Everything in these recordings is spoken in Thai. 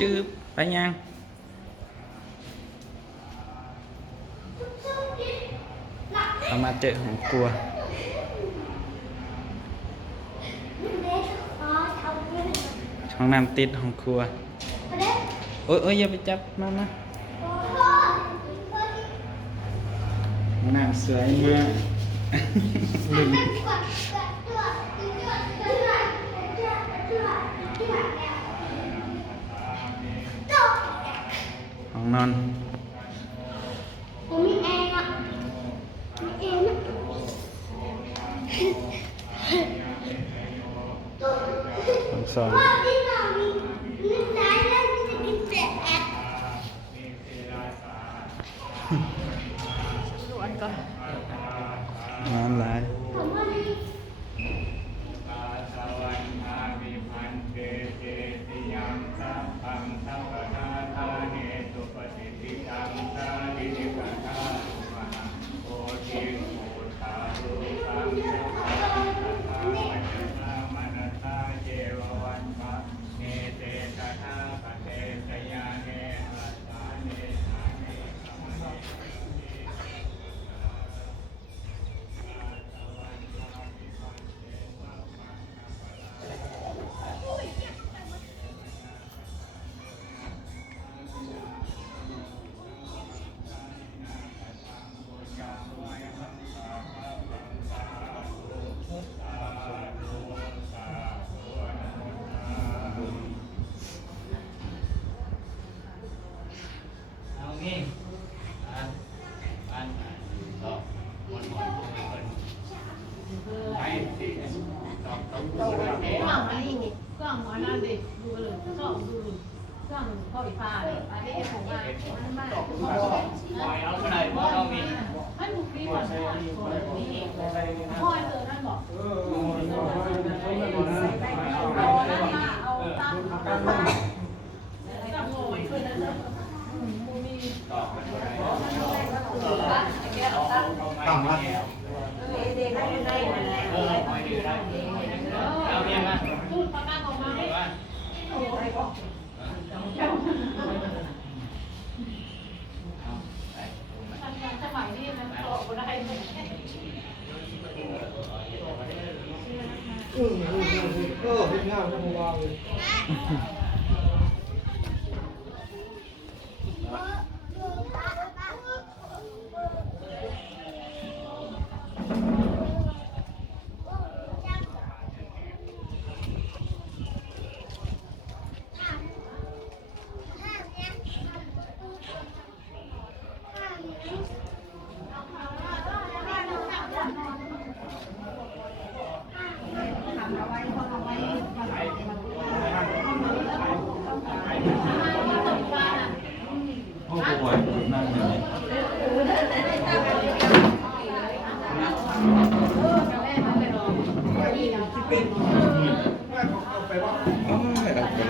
จืบไปยังเอามาเจอของกลัวห้องน้ำติดห้องครัวโอ้ยอย่าไปจับมาห้องน้ำสวยมากห้องนอนมีแอร์อ่ะมีแอร์นะห้องสองนอนหลายเป็นงานก็มาวางเลย โอ้โหนั่งอย่างนี้เอาไป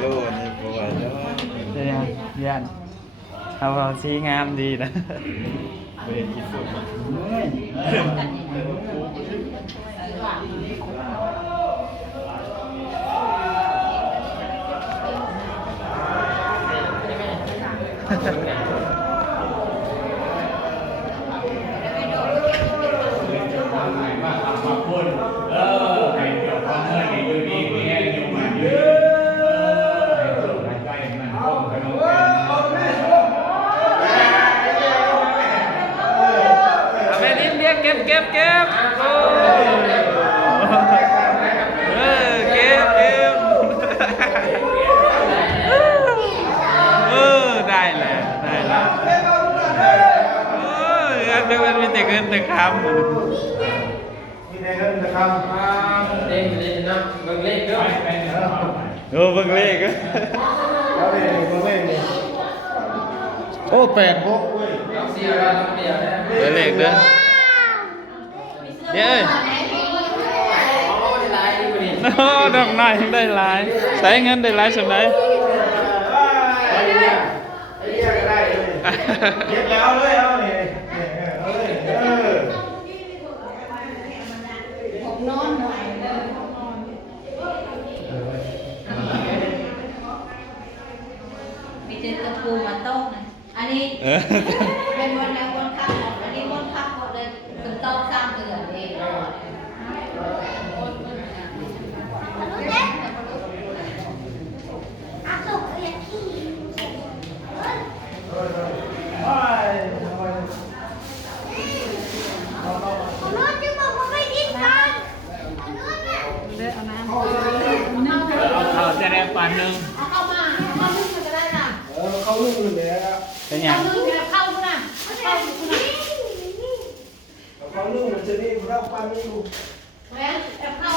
โลนี่ปวยแล้ว เดี๋ยวยันเอาสีงามดีนะ เวทีสุด เอาไปนิดเดียวเก็บโอ้เก็บได้แล้วอันนี้มันมีแต่เงินแต่คำ มีในเงินนะครับเด้งเลยนะเบิ่งเลขด้วย โอ้เบิ่งเลข เอาเลขเบิ่งเลขนี่โอ้86เว้ยเอาเสียกันเดียวนะ เบิ่งเลขเด้อเดี๋ยวโอ้ดอกน้อยได้หลายใช้เงินได้หลายสำไหน เก็บแล้วเลยเอานี่เอาเลยผมนอนหน่อยเลย ออ เป็นวันแล้ววันพักหมดอันนี้วันพักหมดเลยถึงต้องสร้างเดือนเอง อาสุกเรียนที่ ไป ของน้องจะบอกว่าไม่ดิ้นกันของน้องเนี่ย เขาจะได้ปันหนึ่ง เอาเข้ามาเข้านึ่งมันจะได้น่ะ เขาลูกอื่นเลยนะ เป็นยั เข้าง นึ่งเนี่ยเข้าคุณน่ะเข้าคุณน่ะ เขาลูกมันจะนี่เราปันนี่อยู่ แหวนแอบเข้า